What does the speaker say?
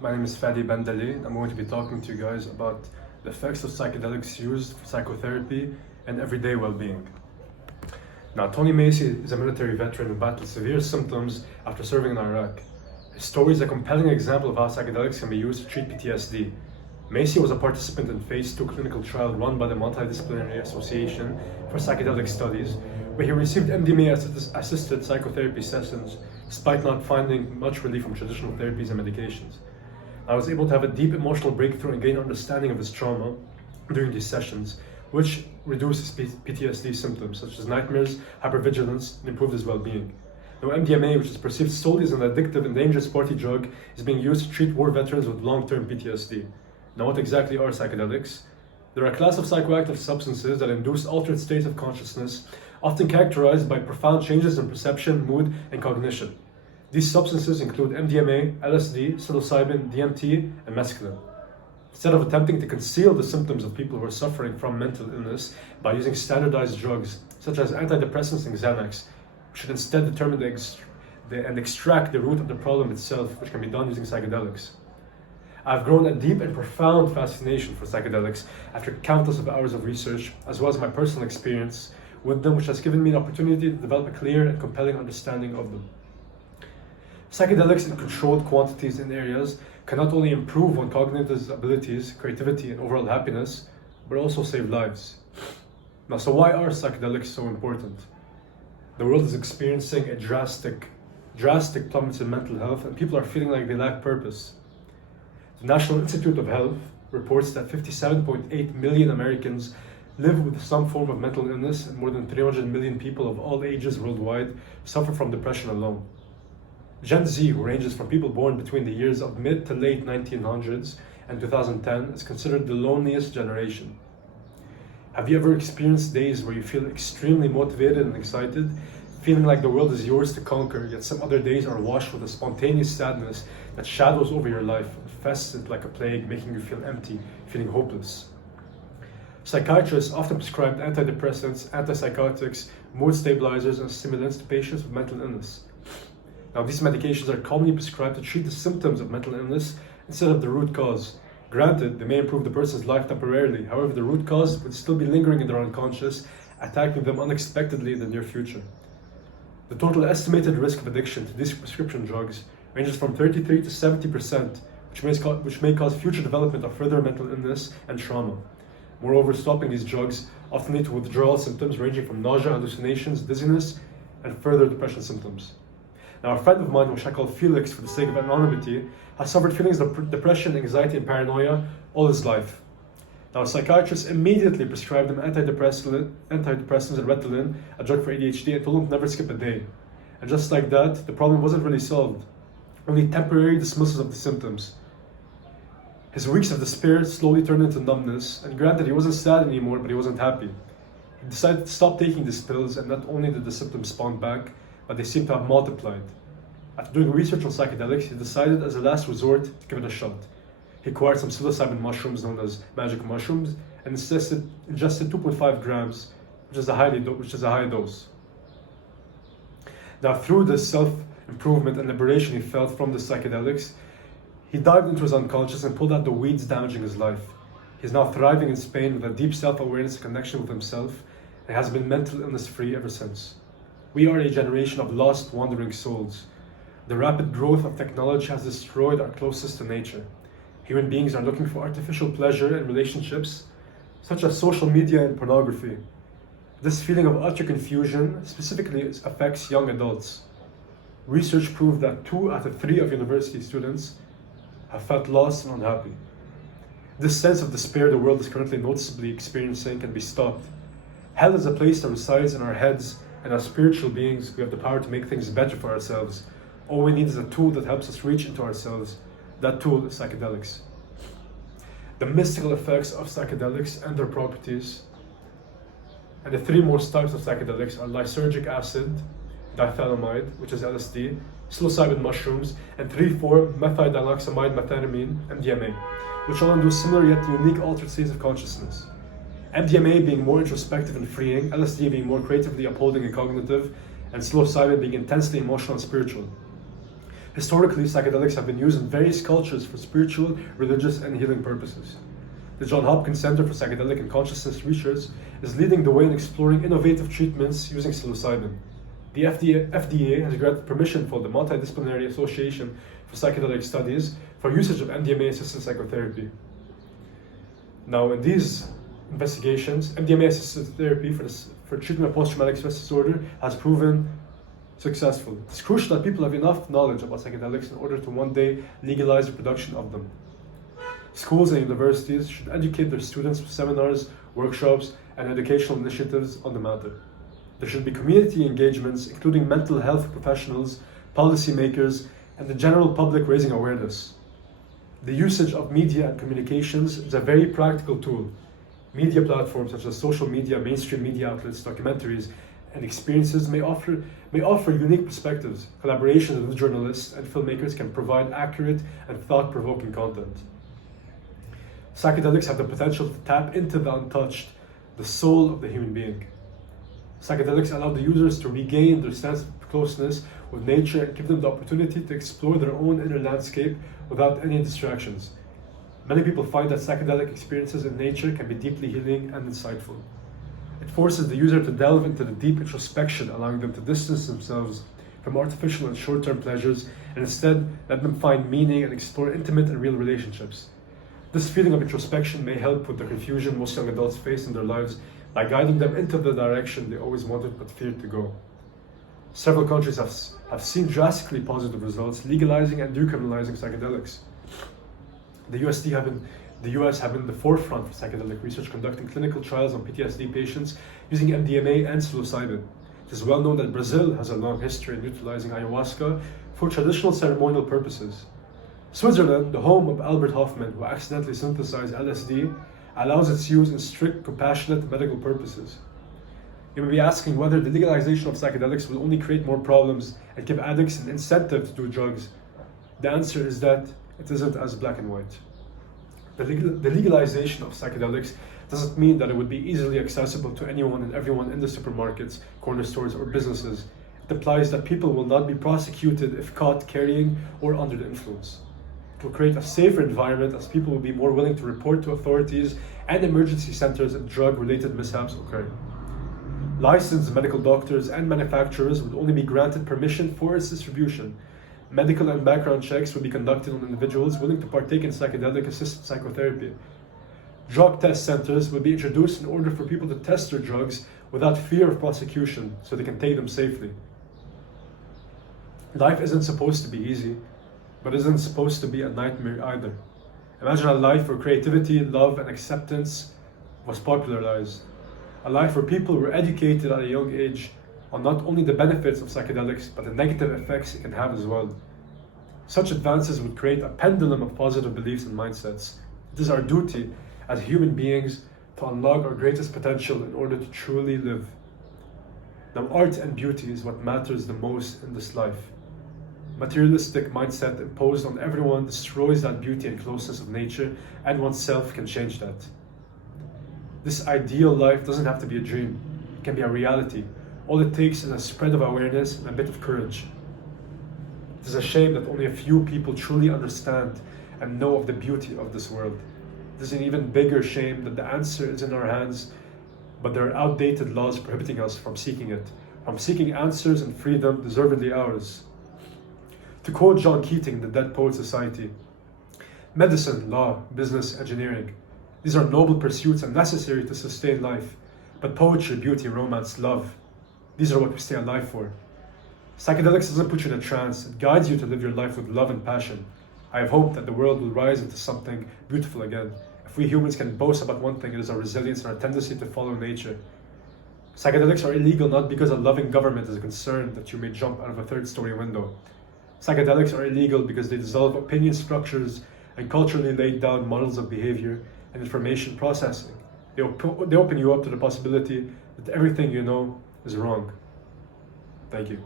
My name is Fadi Bandaly. I'm going to be talking to you guys about the effects of psychedelics used for psychotherapy and everyday well-being. Now, Tony Macy is a military veteran who battled severe symptoms after serving in Iraq. His story is a compelling example of how psychedelics can be used to treat PTSD. Macy was a participant in Phase 2 clinical trial run by the Multidisciplinary Association for Psychedelic Studies, where he received MDMA-assisted psychotherapy sessions despite not finding much relief from traditional therapies and medications. I was able to have a deep emotional breakthrough and gain an understanding of his trauma during these sessions, which reduced his PTSD symptoms such as nightmares, hypervigilance, and improved his well-being. Now, MDMA, which is perceived solely as an addictive and dangerous party drug, is being used to treat war veterans with long-term PTSD. Now, what exactly are psychedelics? They're a class of psychoactive substances that induce altered states of consciousness, often characterized by profound changes in perception, mood, and cognition. These substances include MDMA, LSD, psilocybin, DMT, and mescaline. Instead of attempting to conceal the symptoms of people who are suffering from mental illness by using standardized drugs, such as antidepressants and Xanax, we should instead determine and extract the root of the problem itself, which can be done using psychedelics. I've grown a deep and profound fascination for psychedelics after countless of hours of research, as well as my personal experience with them, which has given me an opportunity to develop a clear and compelling understanding of them. Psychedelics in controlled quantities in areas can not only improve on cognitive abilities, creativity, and overall happiness, but also save lives. Now, so why are psychedelics so important? The world is experiencing a drastic plummet in mental health, and people are feeling like they lack purpose. The National Institute of Health reports that 57.8 million Americans live with some form of mental illness, and more than 300 million people of all ages worldwide suffer from depression alone. Gen Z, who ranges from people born between the years of mid to late 1900s and 2010, is considered the loneliest generation. Have you ever experienced days where you feel extremely motivated and excited, feeling like the world is yours to conquer, yet some other days are washed with a spontaneous sadness that shadows over your life, infests it like a plague, making you feel empty, feeling hopeless? Psychiatrists often prescribe antidepressants, antipsychotics, mood stabilizers, and stimulants to patients with mental illness. Now, these medications are commonly prescribed to treat the symptoms of mental illness instead of the root cause. Granted, they may improve the person's life temporarily. However, the root cause would still be lingering in their unconscious, attacking them unexpectedly in the near future. The total estimated risk of addiction to these prescription drugs ranges from 33 to 70%, which may cause future development of further mental illness and trauma. Moreover, stopping these drugs often lead to withdrawal symptoms ranging from nausea, hallucinations, dizziness, and further depression symptoms. Now, a friend of mine, which I call Felix for the sake of anonymity, has suffered feelings of depression, anxiety, and paranoia all his life. Now, psychiatrists immediately prescribed him antidepressants and Ritalin, a drug for ADHD, and told him to never skip a day. And just like that, the problem wasn't really solved, only temporary dismissals of the symptoms. His weeks of despair slowly turned into numbness, and granted, he wasn't sad anymore, but he wasn't happy. He decided to stop taking these pills, and not only did the symptoms spawn back, but they seem to have multiplied. After doing research on psychedelics, he decided as a last resort to give it a shot. He acquired some psilocybin mushrooms known as magic mushrooms and ingested 2.5 grams, which is a high dose. Now, through this self-improvement and liberation he felt from the psychedelics, he dived into his unconscious and pulled out the weeds damaging his life. He's now thriving in Spain with a deep self-awareness and connection with himself, and has been mental illness-free ever since. We are a generation of lost, wandering souls. The rapid growth of technology has destroyed our closest to nature. Human beings are looking for artificial pleasure in relationships, such as social media and pornography. This feeling of utter confusion specifically affects young adults. Research proved that 2 out of 3 of university students have felt lost and unhappy. This sense of despair the world is currently noticeably experiencing can be stopped. Hell is a place that resides in our heads, and as spiritual beings, we have the power to make things better for ourselves. All we need is a tool that helps us reach into ourselves. That tool is psychedelics. The mystical effects of psychedelics and their properties, and the 3 most types of psychedelics are lysergic acid, dithylamide, which is LSD, psilocybin mushrooms, and 3,4-methyldiloxamide methamphetamine, MDMA, which all induce similar yet unique altered states of consciousness. MDMA being more introspective and freeing, LSD being more creatively upholding and cognitive, and psilocybin being intensely emotional and spiritual. Historically, psychedelics have been used in various cultures for spiritual, religious, and healing purposes. The Johns Hopkins Center for Psychedelic and Consciousness Research is leading the way in exploring innovative treatments using psilocybin. The FDA has granted permission for the Multidisciplinary Association for Psychedelic Studies for usage of MDMA-assisted psychotherapy. Now, in these investigations, MDMA-assisted therapy for treatment of post-traumatic stress disorder has proven successful. It's crucial that people have enough knowledge about psychedelics in order to one day legalize the production of them. Schools and universities should educate their students with seminars, workshops, and educational initiatives on the matter. There should be community engagements, including mental health professionals, policymakers, and the general public raising awareness. The usage of media and communications is a very practical tool. Media platforms such as social media, mainstream media outlets, documentaries, and experiences may offer unique perspectives. Collaborations with journalists and filmmakers can provide accurate and thought-provoking content. Psychedelics have the potential to tap into the untouched, the soul of the human being. Psychedelics allow the users to regain their sense of closeness with nature and give them the opportunity to explore their own inner landscape without any distractions. Many people find that psychedelic experiences in nature can be deeply healing and insightful. It forces the user to delve into the deep introspection, allowing them to distance themselves from artificial and short-term pleasures and instead let them find meaning and explore intimate and real relationships. This feeling of introspection may help with the confusion most young adults face in their lives by guiding them into the direction they always wanted but feared to go. Several countries have seen drastically positive results legalizing and decriminalizing psychedelics. The US have been the forefront for psychedelic research, conducting clinical trials on PTSD patients using MDMA and psilocybin. It is well known that Brazil has a long history in utilizing ayahuasca for traditional ceremonial purposes. Switzerland, the home of Albert Hofmann, who accidentally synthesized LSD, allows its use in strict, compassionate medical purposes. You may be asking whether the legalization of psychedelics will only create more problems and give addicts an incentive to do drugs. The answer is that it isn't as black and white. The legalization of psychedelics doesn't mean that it would be easily accessible to anyone and everyone in the supermarkets, corner stores, or businesses. It implies that people will not be prosecuted if caught carrying or under the influence. It will create a safer environment as people will be more willing to report to authorities and emergency centers if drug-related mishaps occur. Licensed medical doctors and manufacturers would only be granted permission for its distribution. Medical and background checks will be conducted on individuals willing to partake in psychedelic-assisted psychotherapy. Drug test centers will be introduced in order for people to test their drugs without fear of prosecution so they can take them safely. Life isn't supposed to be easy, but isn't supposed to be a nightmare either. Imagine a life where creativity, love, and acceptance was popularized. A life where people were educated at a young age on not only the benefits of psychedelics, but the negative effects it can have as well. Such advances would create a pendulum of positive beliefs and mindsets. It is our duty as human beings to unlock our greatest potential in order to truly live. Now, art and beauty is what matters the most in this life. Materialistic mindset imposed on everyone destroys that beauty and closeness of nature, and oneself can change that. This ideal life doesn't have to be a dream. It can be a reality. All it takes is a spread of awareness and a bit of courage. It is a shame that only a few people truly understand and know of the beauty of this world. It is an even bigger shame that the answer is in our hands, but there are outdated laws prohibiting us from seeking it, from seeking answers and freedom deservedly ours. To quote John Keating, the Dead Poets Society, medicine, law, business, engineering, these are noble pursuits and necessary to sustain life, but poetry, beauty, romance, love, these are what we stay alive for. Psychedelics doesn't put you in a trance, it guides you to live your life with love and passion. I have hope that the world will rise into something beautiful again. If we humans can boast about one thing, it is our resilience and our tendency to follow nature. Psychedelics are illegal not because a loving government is concerned that you may jump out of a third-story window. Psychedelics are illegal because they dissolve opinion structures and culturally laid down models of behavior and information processing. They open you up to the possibility that everything you know is wrong. Thank you.